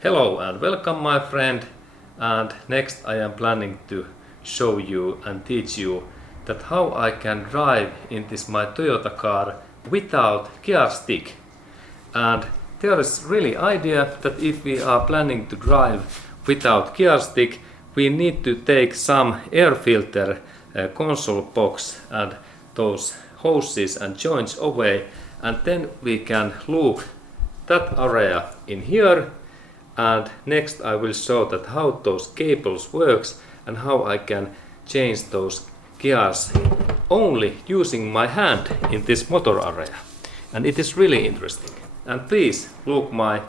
Hello and welcome my friend, and next I am planning to show you and teach you that how I can drive in this my Toyota car without gear stick. And there is really idea that if we are planning to drive without gear stick, we need to take some air filter console box and those hoses and joints away, and then we can loop that area in here. And next I will show that how those cables works and how I can change those gears only using my hand in this motor area. And it is really interesting. And please look my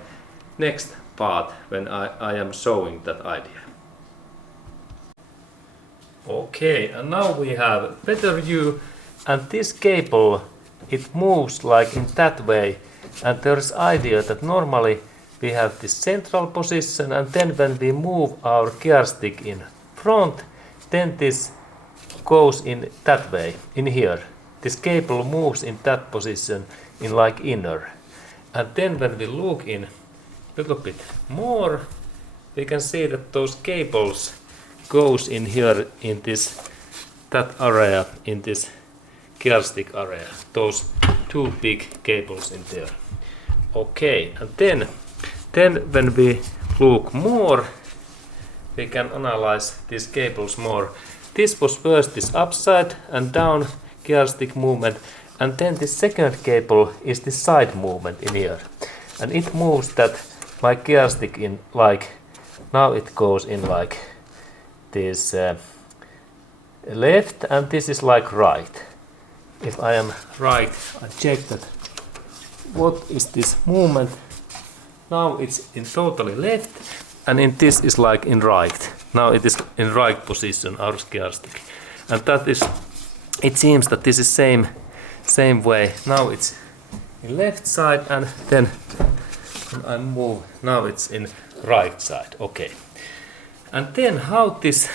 next part when I am showing that idea. Okay, and now we have better view, and this cable, it moves like in that way, and there is idea that normally we have this central position, and then when we move our gear stick in front, then this goes in that way, in here. This cable moves in that position, in like inner. And then when we look in a little bit more, we can see that those cables goes in here in this, that area, in this gear stick area. Those two big cables in there. Okay, and then when we look more, we can analyze these cables more. This was first this upside and down gear stick movement, and then the second cable is the side movement in here. And it moves that my gear stick in like, now it goes in like this left, and this is like right. If I am right, I check that what is this movement. Now it's in totally left, and in this is like in right. Now it is in right position, our gear stick. And that is, it seems that this is same way. Now it's in left side, and then when I move, now it's in right side. Okay. And then how this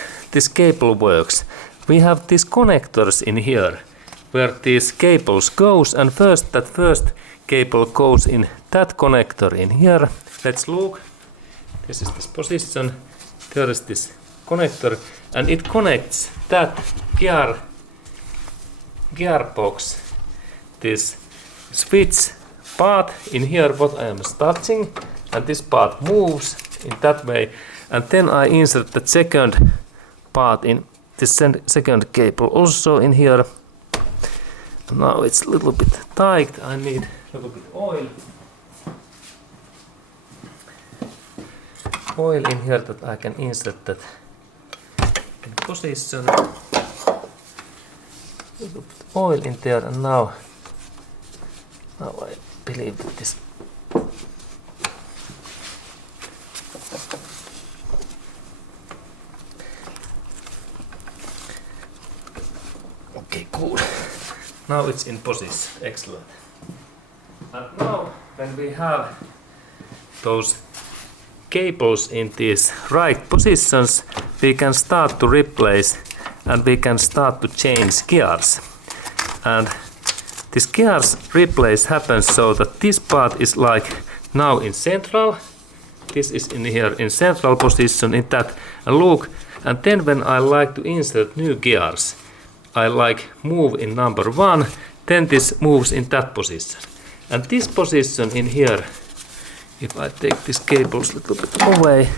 cable works. We have these connectors in here where these cables goes, and first cable goes in that connector in here. Let's look. This is this position. There is this connector, and it connects that gearbox, this switch part in here what I am touching, and this part moves in that way, and then I insert the second part in this second cable also in here. Now it's a little bit tight, I need a little bit oil in here that I can insert that in position. A little bit oil in there, and now I believe that this okay, good. Now it's in position. Excellent. And now when we have those cables in these right positions, we can start to replace and we can start to change gears. And this gears replace happens so that this part is like now in central. This is in here in central position in that. And look, and then when I like to insert new gears, I like move in number 1, then this moves in that position. And this position in here, if I take this cables a little bit away,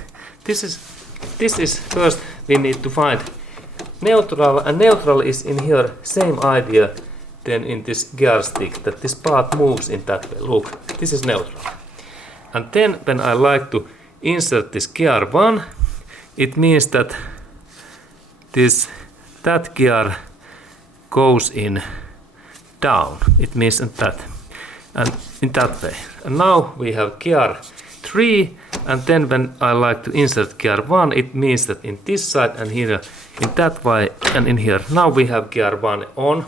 this is first we need to find neutral, and neutral is in here, same idea than in this gear stick, that this part moves in that way. Look, this is neutral. And then when I like to insert this gear 1, it means that that gear goes in down. It means in that, and in that way. And now we have gear 3, and then when I like to insert gear 1, it means that in this side and here, in that way, and in here. Now we have gear 1 on.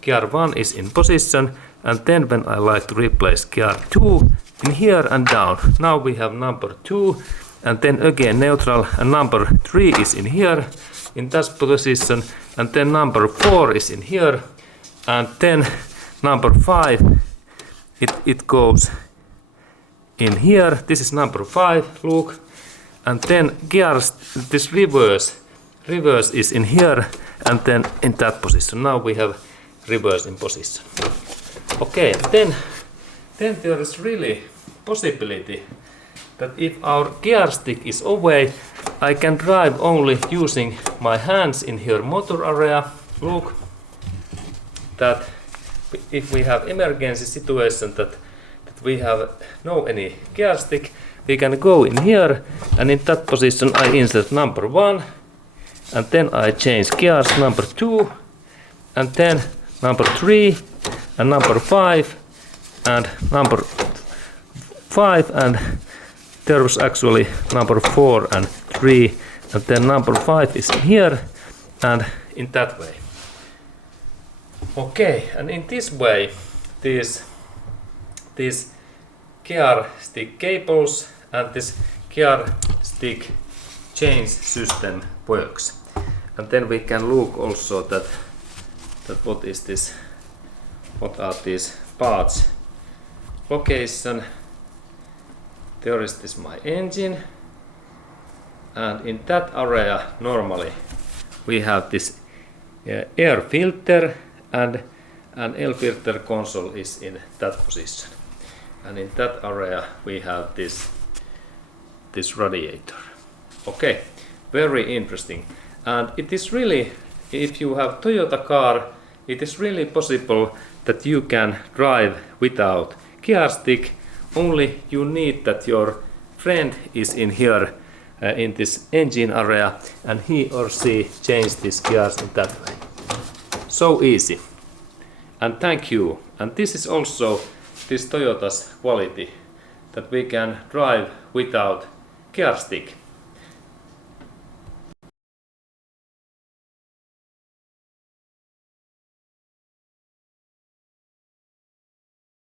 Gear 1 is in position, and then when I like to replace gear 2, in here and down. Now we have number 2, and then again neutral, and number 3 is in here, in that position, and then number 4 is in here, and then number 5 it goes in here. This is number 5, look. And then gears, this reverse is in here, and then in that position. Now we have reverse in position. Okay, then there is really possibility that if our gear stick is away, I can drive only using my hands in here motor area. Look, that if we have emergency situation that we have no any gear stick, we can go in here, and in that position I insert number 1, and then I change gears number 2, and then number 3, and number 5, and number 5, and there was actually number 4 and 3, and then number 5 is in here, and in that way. Okay, and in this way, these gear stick cables and this gear stick change system works. And then we can look also that what is this, what are these parts. Location, there is this my engine, and in that area normally we have this air filter, and an air filter console is in that position, and in that area we have this radiator. Okay, very interesting. And it is really, if you have Toyota car, it is really possible that you can drive without gear stick. Only you need that your friend is in here in this engine area, and he or she change these gears in that way. So easy. And thank you. And this is also this Toyota's quality, that we can drive without gear stick.